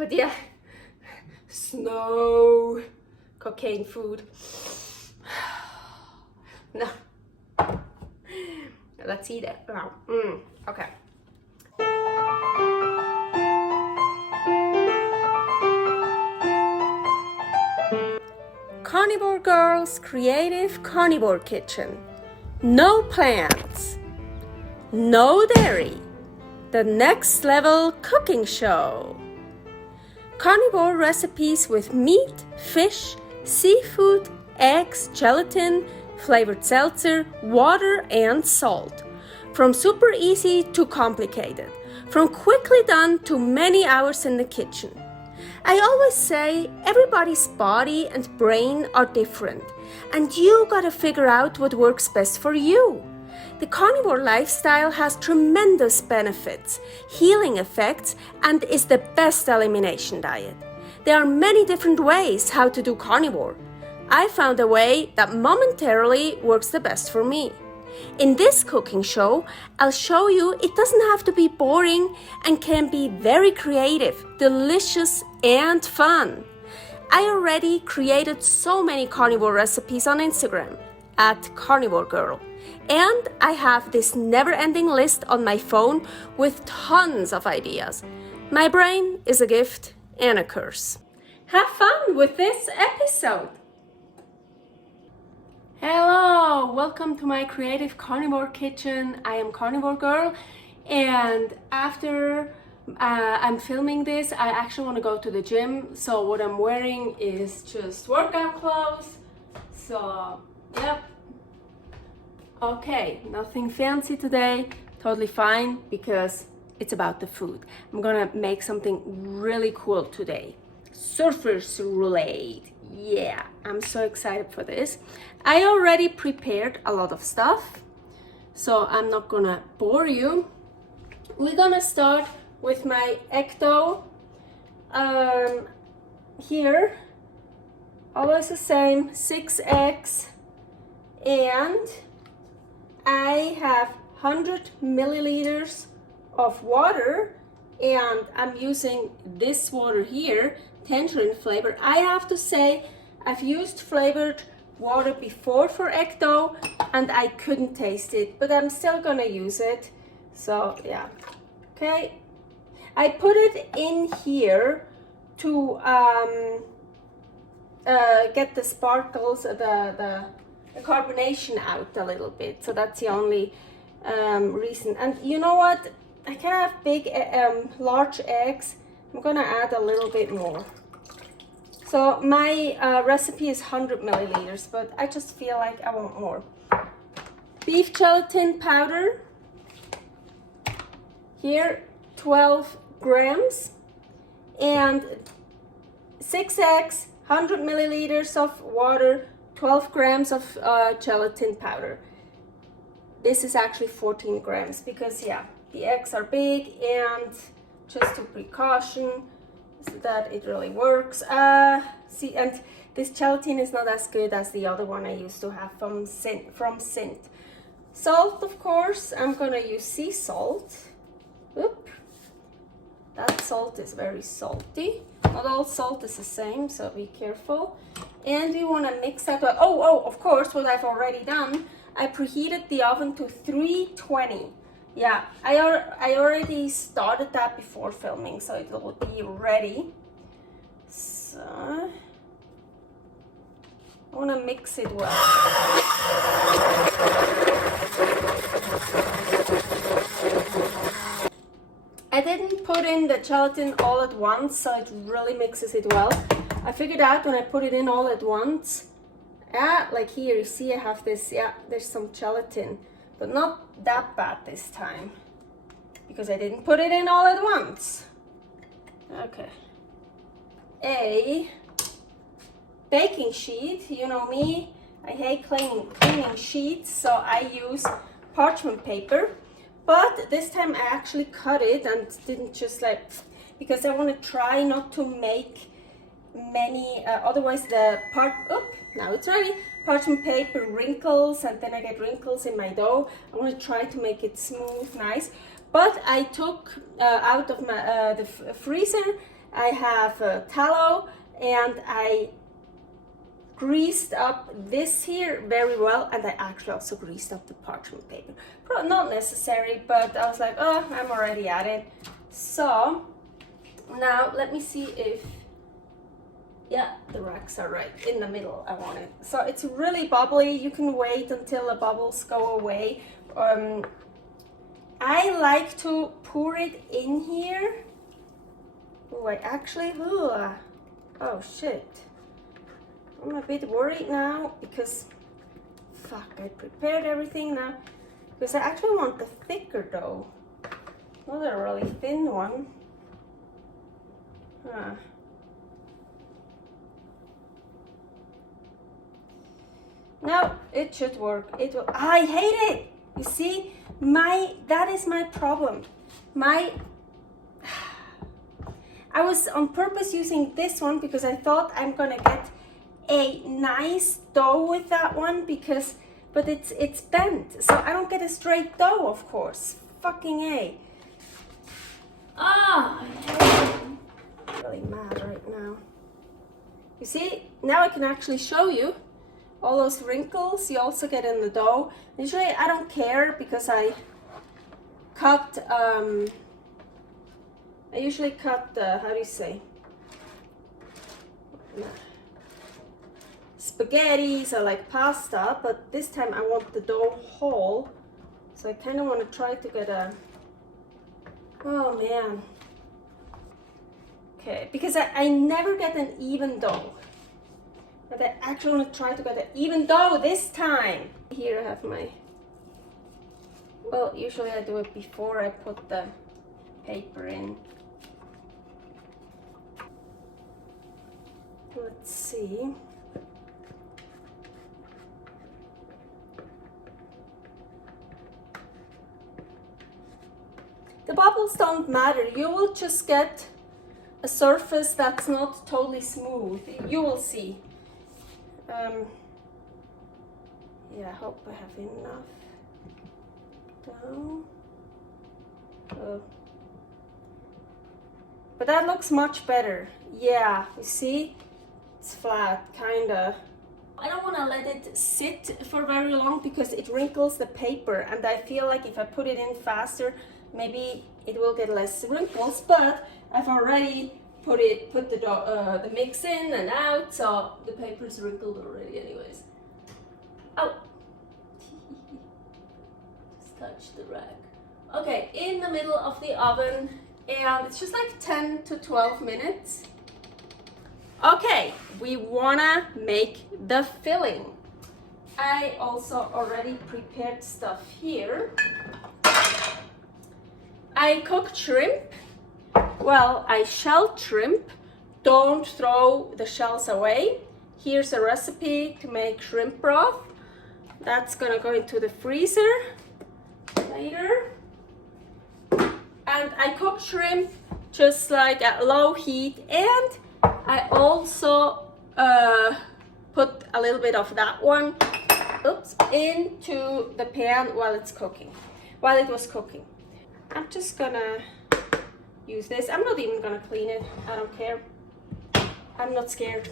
But yeah, snow, cocaine food. No. Let's eat it. Okay. Carnivore Girl's Creative Carnivore Kitchen. No plants, no dairy, the next level cooking show. Carnivore recipes with meat, fish, seafood, eggs, gelatin, flavored seltzer, water, and salt. From super easy to complicated, from quickly done to many hours in the kitchen. I always say everybody's body and brain are different, and you gotta figure out what works best for you. The carnivore lifestyle has tremendous benefits, healing effects, and is the best elimination diet. There are many different ways how to do carnivore. I found a way that momentarily works the best for me. In this cooking show, I'll show you it doesn't have to be boring and can be very creative, delicious, and fun. I already created so many carnivore recipes on Instagram at karnivorgirl, and I have this never-ending list on my phone with tons of ideas. My brain is a gift and a curse. Have fun with this episode! Hello, welcome to my creative carnivore kitchen. I am Carnivore Girl, and after I'm filming this, I actually want to go to the gym. So what I'm wearing is just workout clothes. So, yep. Okay, nothing fancy today. Totally fine because it's about the food. I'm gonna make something really cool today. Surfer's Roulade. Yeah, I'm so excited for this. I already prepared a lot of stuff, so I'm not gonna bore you. We're gonna start with my egg dough. Here, always the same, 6 eggs, and I have 100 milliliters of water, and I'm using this water here, tangerine flavor. I have to say, I've used flavored water before for egg dough and I couldn't taste it, but I'm still gonna use it. So yeah, okay. I put it in here to get the sparkles, the carbonation out a little bit. So that's the only reason. And you know what? I can have big, large eggs. I'm gonna add a little bit more. So my recipe is 100 milliliters, but I just feel like I want more. Beef gelatin powder. Here, 12 grams. And 6 eggs, 100 milliliters of water, 12 grams of gelatin powder. This is actually 14 grams because, yeah, the eggs are big, and just a precaution so that it really works. See, and this gelatin is not as good as the other one I used to have from Sint. Salt, of course, I'm gonna use sea salt. Oop. That salt is very salty. Not all salt is the same, so be careful. And we wanna mix that well. Oh, of course, what I've already done, I preheated the oven to 320. Yeah, I already started that before filming, so it will be ready. So I want to mix it well. I didn't put in the gelatin all at once, so it really mixes it well. I figured out when I put it in all at once, like here, you see I have this, there's some gelatin. But not that bad this time, because I didn't put it in all at once. Okay. A baking sheet, you know me, I hate cleaning sheets, so I use parchment paper. But this time I actually cut it and didn't just because I want to try not to make many, otherwise now it's ready. Parchment paper wrinkles, and then I get wrinkles in my dough. I want to try to make it smooth, nice. But I took out of my the freezer I have tallow, and I greased up this here very well, and I actually also greased up the parchment paper. Probably not necessary, but I was like, oh, I'm already at it. So now let me see if, yeah, the racks are right in the middle. I want it. So it's really bubbly. You can wait until the bubbles go away. I like to pour it in here. Oh, I actually, oh shit. I'm a bit worried now because, fuck, I prepared everything now. Because I actually want the thicker dough, not a really thin one. Huh. No, it should work. It will. I hate it. You see, that is my problem. I was on purpose using this one because I thought I'm gonna get a nice dough with that one but it's bent, so I don't get a straight dough, of course. Fucking A. I'm really mad right now. You see, now I can actually show you all those wrinkles you also get in the dough. Usually I don't care because I usually cut the, how do you say? Spaghettis or like pasta, but this time I want the dough whole. So I kind of want to try to get a, oh man. Okay, because I never get an even dough. But I actually want to try to get an even dough this time. Here I have my, well, usually I do it before I put the paper in. Let's see. The bubbles don't matter. You will just get a surface that's not totally smooth. You will see. Yeah, I hope I have enough dough. But that looks much better. Yeah, you see? It's flat, kinda. I don't want to let it sit for very long because it wrinkles the paper, and I feel like if I put it in faster, maybe it will get less wrinkles, but I've already put the mix in and out, so the paper's wrinkled already anyways. Oh! Just touch the rack. Okay, in the middle of the oven, and it's just like 10 to 12 minutes. Okay, we wanna make the filling. I also already prepared stuff here. I cooked shrimp. Well, I shelled shrimp. Don't throw the shells away. Here's a recipe to make shrimp broth. That's gonna go into the freezer later. And I cooked shrimp just like at low heat, and I also put a little bit of that one, into the pan while it was cooking. I'm just gonna use this. I'm not even gonna clean it. I don't care. I'm not scared.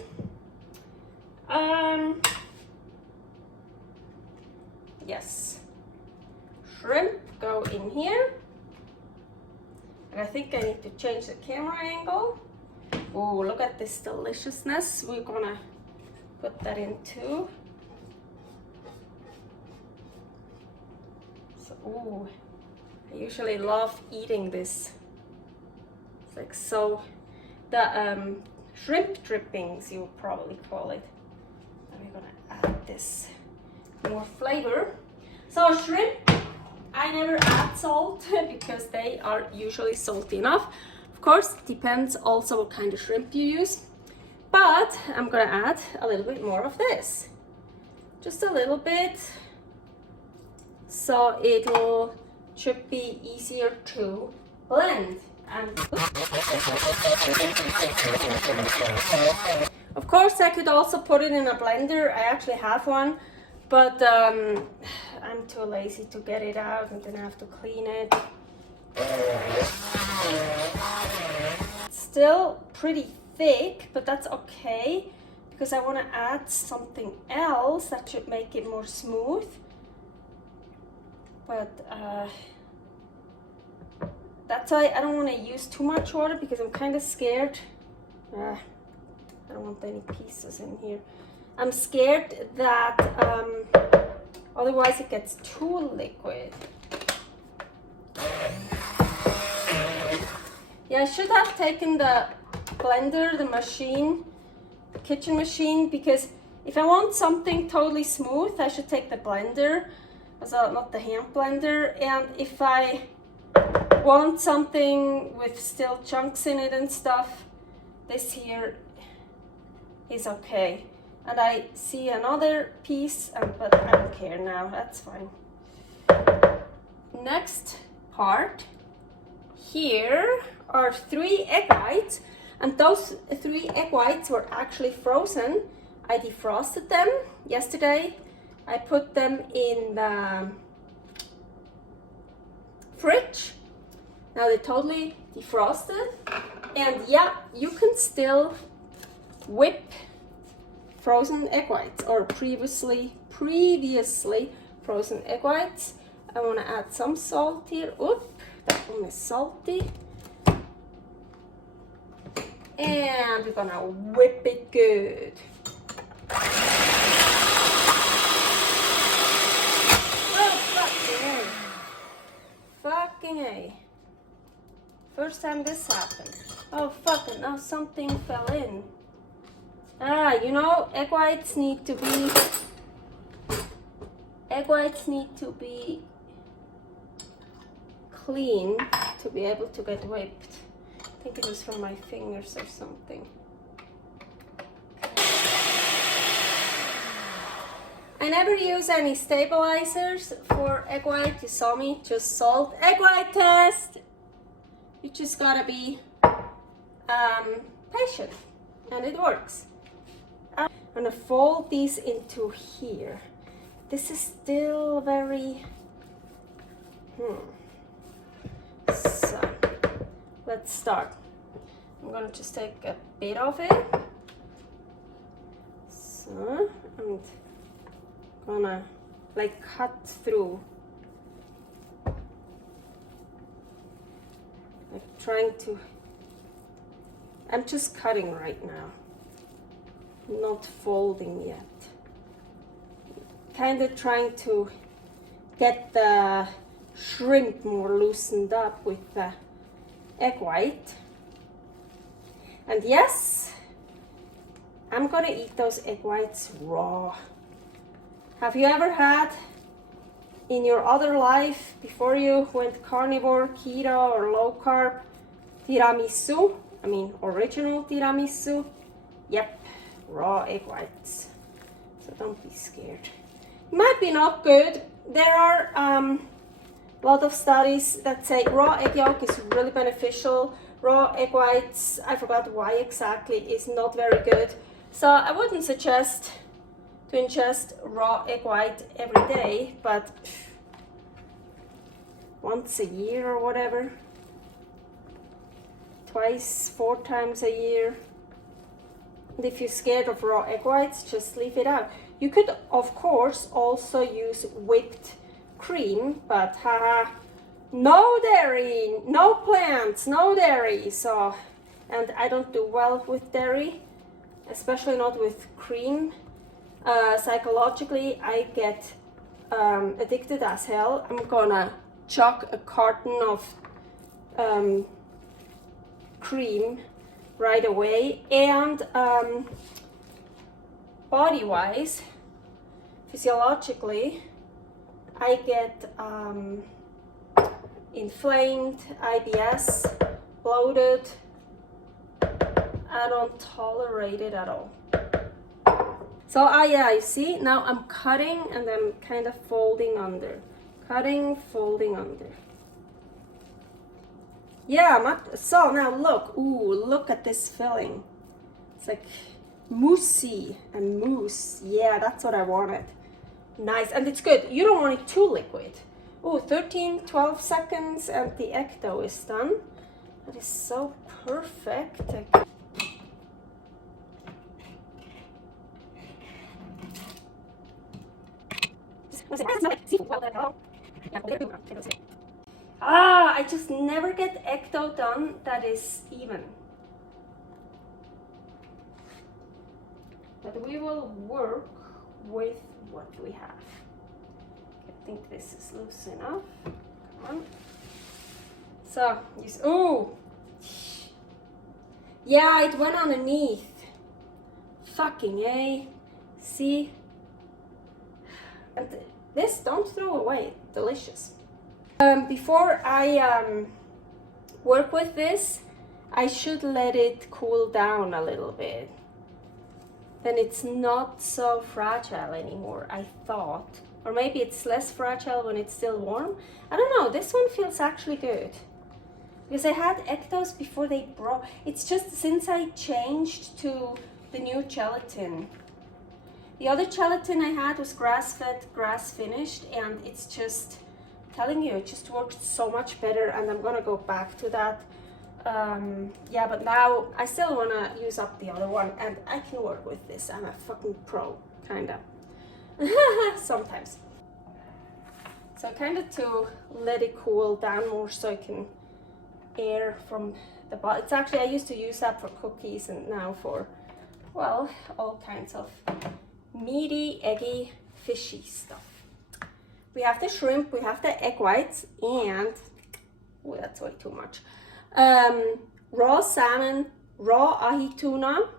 Yes. Shrimp go in here. And I think I need to change the camera angle. Oh, look at this deliciousness. We're gonna put that in too. So, oh, I usually love eating this. It's like so, the shrimp drippings, you would probably call it. And we're gonna add this more flavor. So shrimp, I never add salt because they are usually salty enough. Of course, it depends also what kind of shrimp you use. But I'm gonna add a little bit more of this. Just a little bit. So should be easier to blend. And of course, I could also put it in a blender. I actually have one, but I'm too lazy to get it out, and then I have to clean it. It's still pretty thick, but that's okay because I want to add something else that should make it more smooth. But that's why I don't want to use too much water because I'm kind of scared. I don't want any pieces in here. I'm scared that otherwise it gets too liquid. Yeah, I should have taken the blender, the machine, the kitchen machine, because if I want something totally smooth, I should take the blender, so not the hand blender. And if I want something with still chunks in it and stuff, this here is okay. And I see another piece, but I don't care now, that's fine. Next part, here are 3 egg whites, and those 3 egg whites were actually frozen. I defrosted them yesterday. I put them in the fridge. Now they're totally defrosted, and yeah, you can still whip frozen egg whites or previously frozen egg whites. I want to add some salt here. Oop, that one is salty. And we're gonna whip it good. Oh, fucking A. First time this happened. Oh, fucking, now something fell in. You know, egg whites need to be clean to be able to get whipped. I think it was from my fingers or something. I never use any stabilizers for egg white. You saw me, just salt. Egg white test! You just gotta be patient, and it works. I'm gonna fold these into here. This is still very, So, let's start. I'm gonna just take a bit of it. So, and gonna like cut through. I'm just cutting right now, not folding yet. Kind of trying to get the shrimp more loosened up with the egg white. And yes, I'm gonna eat those egg whites raw. Have you ever had in your other life, before you went carnivore, keto, or low carb, tiramisu? I mean, original tiramisu? Yep, raw egg whites. So don't be scared. Might be not good. There are a lot of studies that say raw egg yolk is really beneficial. Raw egg whites, I forgot why exactly, is not very good. So I wouldn't suggest to ingest raw egg white every day, but once a year or whatever, twice, 4 times a year. And if you're scared of raw egg whites, just leave it out. You could, of course, also use whipped cream, but no dairy, no plants, no dairy. So, and I don't do well with dairy, especially not with cream. Psychologically, I get addicted as hell. I'm gonna chuck a carton of cream right away. And body-wise, physiologically, I get inflamed, IBS, bloated. I don't tolerate it at all. So yeah, you see, now I'm cutting and I'm kind of folding under. Cutting, folding under. Yeah, so now look, ooh, look at this filling. It's like moussey and mousse. Yeah, that's what I wanted. Nice, and it's good. You don't want it too liquid. Oh, 13, 12 seconds and the egg dough is done. It is so perfect. I just never get egg dough done that is even. But we will work with what we have. I think this is loose enough. Come on. So, oh! Yeah, it went underneath. Fucking A. See? And this, don't throw away. Delicious. Before I work with this, I should let it cool down a little bit. Then it's not so fragile anymore, I thought. Or maybe it's less fragile when it's still warm. I don't know, this one feels actually good. Because I had egg doughs before they broke. It's just since I changed to the new gelatin. The other gelatin I had was grass-fed, grass-finished, and it's just, telling you, it just worked so much better, and I'm gonna go back to that. Yeah, but now I still wanna use up the other one, and I can work with this. I'm a fucking pro, kinda. Sometimes. So kinda to let it cool down more so I can air from the bottom. It's actually, I used to use that for cookies and now for, well, all kinds of meaty, eggy, fishy stuff. We have the shrimp, we have the egg whites, and, oh, that's way too much. Raw salmon, raw ahi tuna,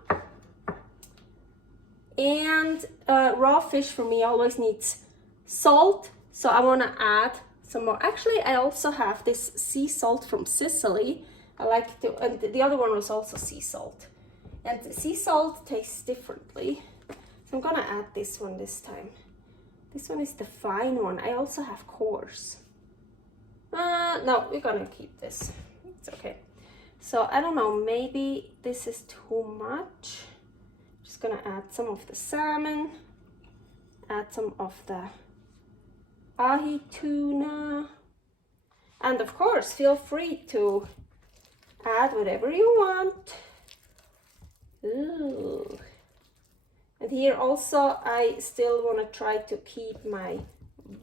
and raw fish for me always needs salt, so I want to add some more. Actually, I also have this sea salt from Sicily. I like to, and the other one was also sea salt. And sea salt tastes differently, so I'm gonna add this one this time. This one is the fine one. I also have coarse. No, we're gonna keep this. It's okay. So I don't know, maybe this is too much. Just gonna add some of the salmon, add some of the ahi tuna, and of course feel free to add whatever you want. Ooh. And here also I still want to try to keep my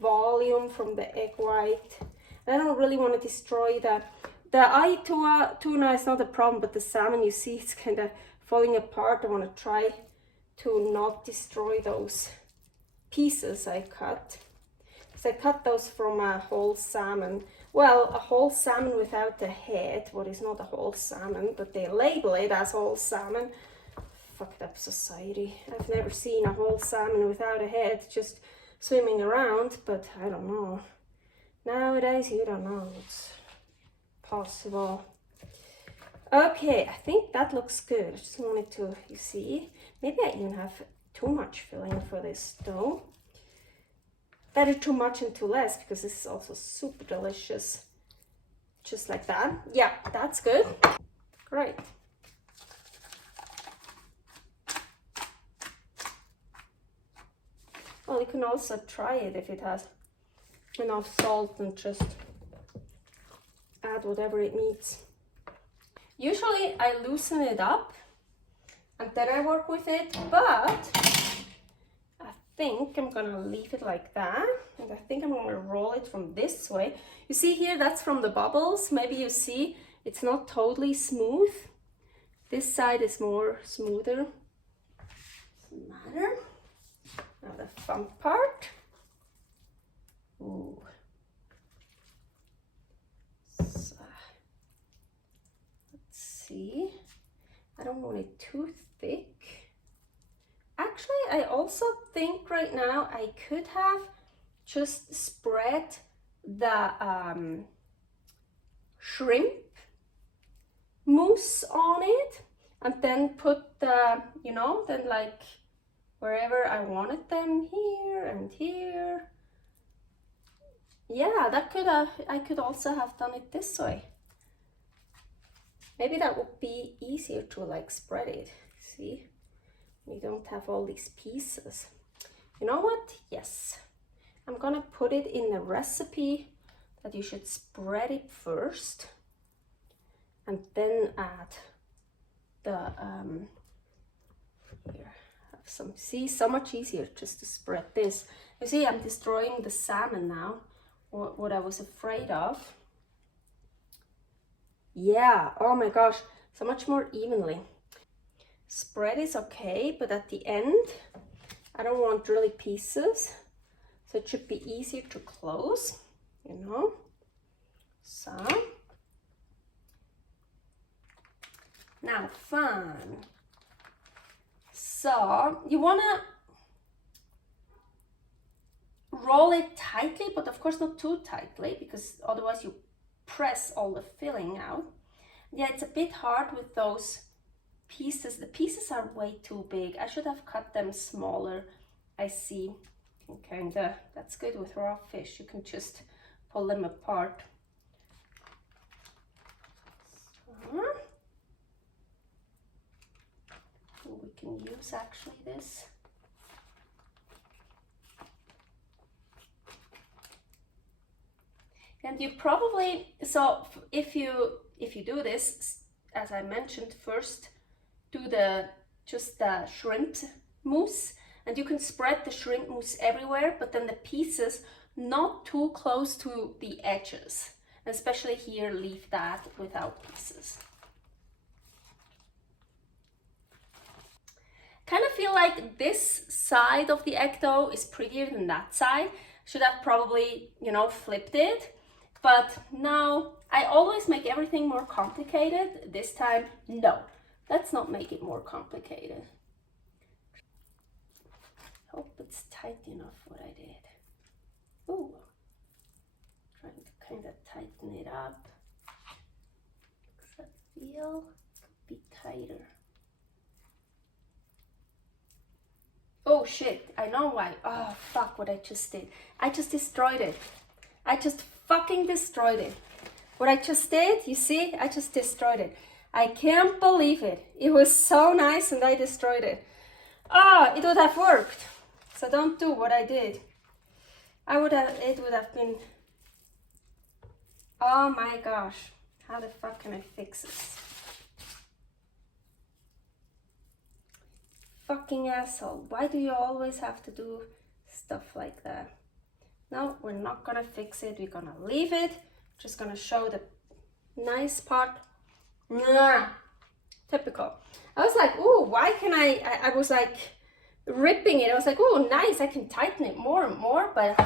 volume from the egg white. I don't really want to destroy that. The ahi tuna is not a problem, but the salmon, you see, it's kind of falling apart. I want to try to not destroy those pieces I cut. So I cut those from a whole salmon. Well, a whole salmon without the head, what is not a whole salmon, but they label it as whole salmon. Fucked up society. I've never seen a whole salmon without a head just swimming around, but I don't know. Nowadays, you don't know what's possible. Okay, I think that looks good. I just wanted to, you see, maybe I even have too much filling for this dough. Better too much and too less, because this is also super delicious. Just like that. Yeah, that's good. Great. Well, you can also try it if it has enough salt and just add whatever it needs. Usually I loosen it up and then I work with it, but I think I'm gonna leave it like that, and I think I'm gonna roll it from this way. You see here, that's from the bubbles. Maybe you see it's not totally smooth. This side is more smoother. Doesn't matter. Now the fun part. Ooh. So, let's see. I don't want it too thick. Actually, I also think right now I could have just spread the shrimp mousse on it and then put the, you know, then like wherever I wanted them, here and here. Yeah, that could have, I could also have done it this way. Maybe that would be easier to like spread it, see? You don't have all these pieces. You know what? Yes. I'm gonna put it in the recipe that you should spread it first. and then add the here, have some, see, so much easier just to spread this. You see, I'm destroying the salmon now, what I was afraid of. Yeah, oh my gosh, so much more evenly. Spread is okay, but at the end, I don't want really pieces, so it should be easier to close, you know. So, now fun. So, you wanna roll it tightly, but of course not too tightly, because otherwise you press all the filling out. Yeah, it's a bit hard with those pieces. The pieces are way too big. I should have cut them smaller. I see. Kinda, that's good with raw fish. You can just pull them apart. So, we can use actually this. And you probably, so if you do this, as I mentioned, first do just the shrimp mousse, and you can spread the shrimp mousse everywhere, but then the pieces not too close to the edges, especially here, leave that without pieces. Kind of feel like this side of the egg dough is prettier than that side. Should have probably, you know, flipped it. But now I always make everything more complicated. This time, no, let's not make it more complicated. Hope it's tight enough what I did. Ooh, trying to kind of tighten it up. Does that feel? Could be tighter. Oh shit, I know why. Oh fuck, what I just did. I just destroyed it. I just fucking destroyed it. What I just did, you see, I just destroyed it. I can't believe it. It was so nice and I destroyed it. Oh, it would have worked. So don't do what I did. It would have been, oh my gosh. How the fuck can I fix this? Fucking asshole. Why do you always have to do stuff like that? No, we're not gonna fix it. We're gonna leave it. Just gonna show the nice part. Mwah. Typical. I was like, ooh, why can I was like ripping it. I was like, ooh, nice. I can tighten it more and more, but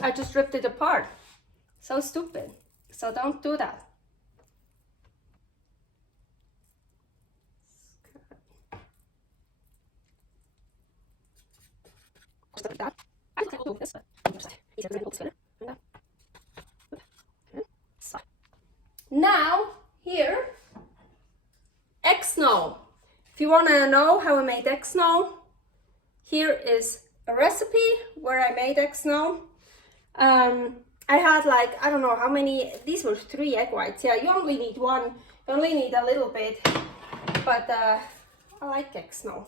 I just ripped it apart. So stupid. So don't do that. Now, here, egg snow. If you want to know how I made egg snow, here is a recipe where I made egg snow. I had like, I don't know how many, these were 3 egg whites. Yeah, you only need 1, you only need a little bit, but I like egg snow.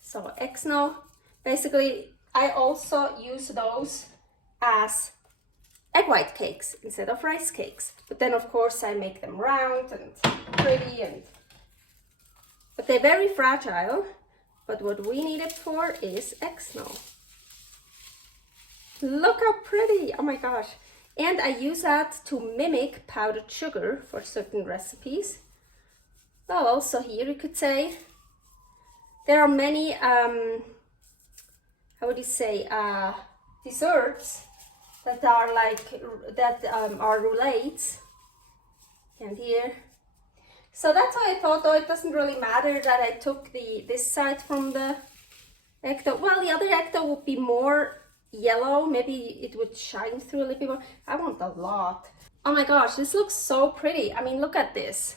So egg snow, basically, I also use those as egg white cakes instead of rice cakes. But then of course I make them round and pretty, but they're very fragile. But what we need it for is egg snow. Look how pretty, oh my gosh. And I use that to mimic powdered sugar for certain recipes. Well, also here you could say, there are many, how would you say, desserts that are like, that are roulades. And here. So that's why I thought, oh, it doesn't really matter that I took this side from the egg dough. Well, the other egg dough would be more yellow. Maybe it would shine through a little bit more. I want a lot. Oh my gosh, this looks so pretty. I mean, look at this.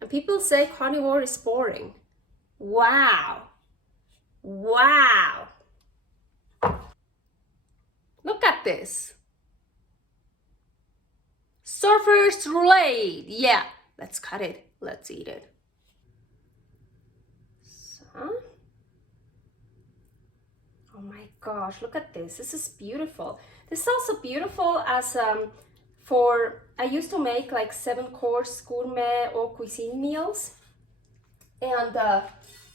And people say carnivore is boring. Wow. Wow. Look at this. Surfer's Roulade. Yeah, let's cut it. Let's eat it. So. Oh my gosh, look at this. This is beautiful. This is also beautiful as I used to make like 7-course gourmet or cuisine meals, and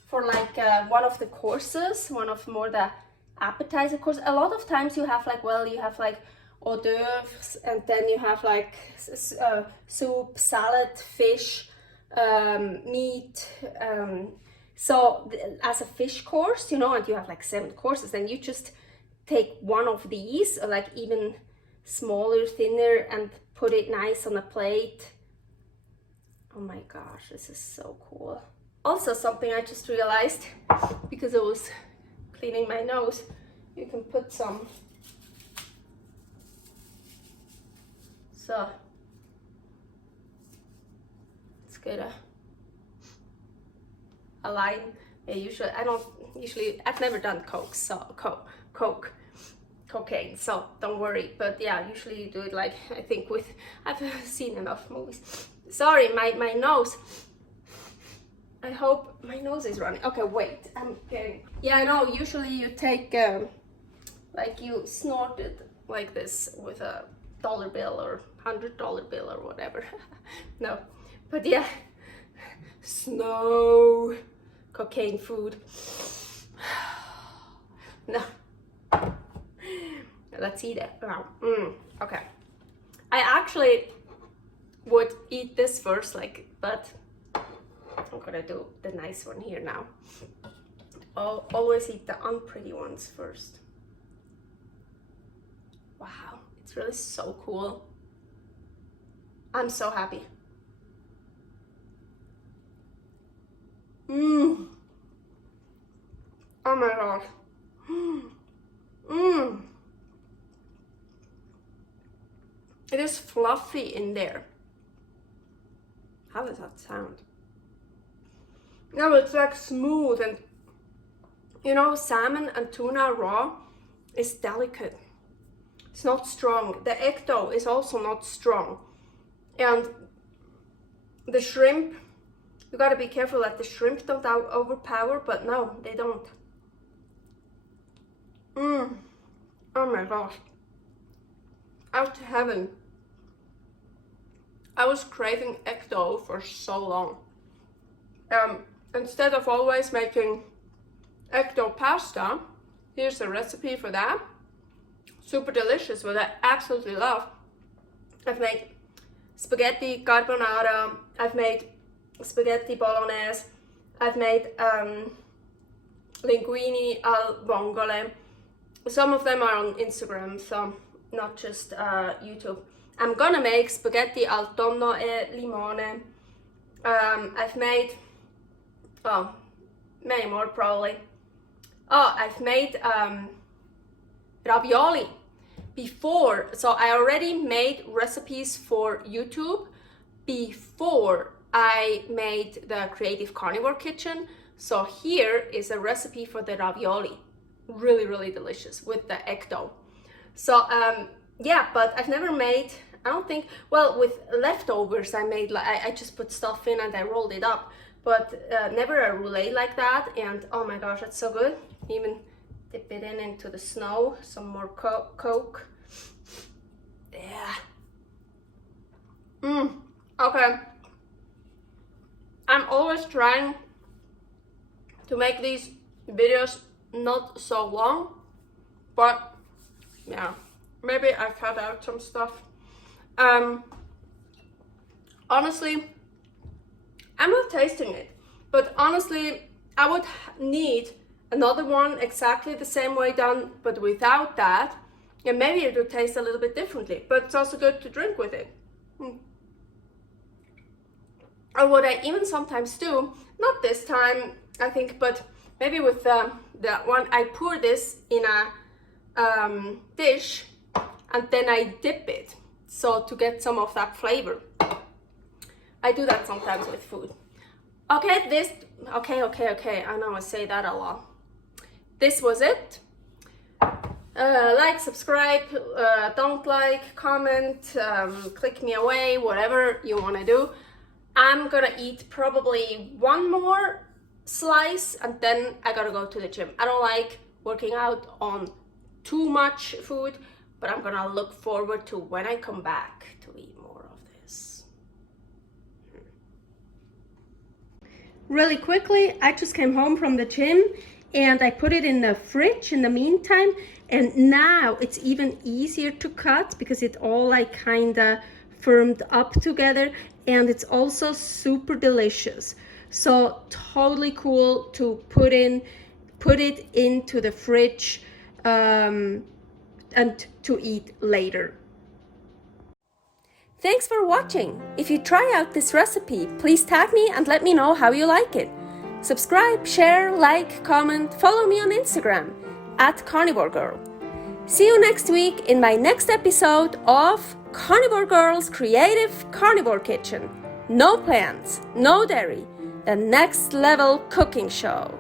for like one of the courses, one of more the appetizer course, a lot of times you have like, well, you have like hors d'oeuvres, and then you have like soup, salad, fish, meat. So as a fish course, you know, and you have like 7 courses, then you just take one of these, or like even smaller, thinner, and put it nice on a plate. Oh my gosh, this is so cool. Also, something I just realized because I was cleaning my nose, you can put some, so let's get a line. I've never done cocaine, so don't worry, but yeah, usually you do it like, I think I've seen enough movies. Sorry, my nose. I hope my nose is running. Okay, wait, I'm getting, yeah, I know, usually you take, like you snort it like this with a $1 bill or $100 bill or whatever. No, but yeah, snow, cocaine food. No. Let's eat it. Okay. I actually would eat this first, like, but I'm gonna do the nice one here now. I'll always eat the unpretty ones first. Wow, it's really so cool. I'm so happy. Oh my gosh. It is fluffy in there. How does that sound? No, it's like smooth, and you know, salmon and tuna raw is delicate. It's not strong. The egg dough is also not strong. And the shrimp, you gotta be careful that the shrimp don't overpower, but no, they don't. Oh my gosh. Out to heaven. I was craving egg dough for so long. Instead of always making egg dough pasta, here's a recipe for that. Super delicious, what I absolutely love. I've made spaghetti carbonara, I've made spaghetti bolognese, I've made linguine al vongole. Some of them are on Instagram, so not just YouTube. I'm gonna make spaghetti al tonno e limone. I've made, oh, many more probably. Oh, I've made ravioli before. So I already made recipes for YouTube before I made the Creative Carnivore Kitchen. So here is a recipe for the ravioli. Really, really delicious with the egg dough. So yeah, but I've never made, I don't think, well, with leftovers I made, like I just put stuff in and I rolled it up, but never a roulade like that. And oh my gosh, it's so good. Even dip it into the snow, some more Coke. Yeah. Okay. I'm always trying to make these videos not so long, but yeah, maybe I cut out some stuff. Honestly, I'm not tasting it, but honestly, I would need another one exactly the same way done, but without that, and maybe it would taste a little bit differently, but it's also good to drink with it. Or what I even sometimes do, not this time, I think, but maybe with the one, I pour this in a dish and then I dip it, so to get some of that flavor. I do that sometimes with food. Okay, okay, I know I say that a lot. This was it. Like, subscribe, don't like, comment, click me away, whatever you want to do. I'm gonna eat probably one more slice and then I gotta go to the gym. I don't like working out on too much food, but I'm gonna look forward to when I come back to eat more of this. Really quickly, I just came home from the gym and I put it in the fridge in the meantime, and now it's even easier to cut because it all like kinda firmed up together, and it's also super delicious. So totally cool to put it into the fridge and to eat later. Thanks for watching. If you try out this recipe, please tag me and let me know how you like it. Subscribe, share, like, comment, follow me on Instagram @karnivorgirl. See you next week in my next episode of Carnivore Girl's Creative Carnivore Kitchen. No plants, no dairy, the next level cooking show.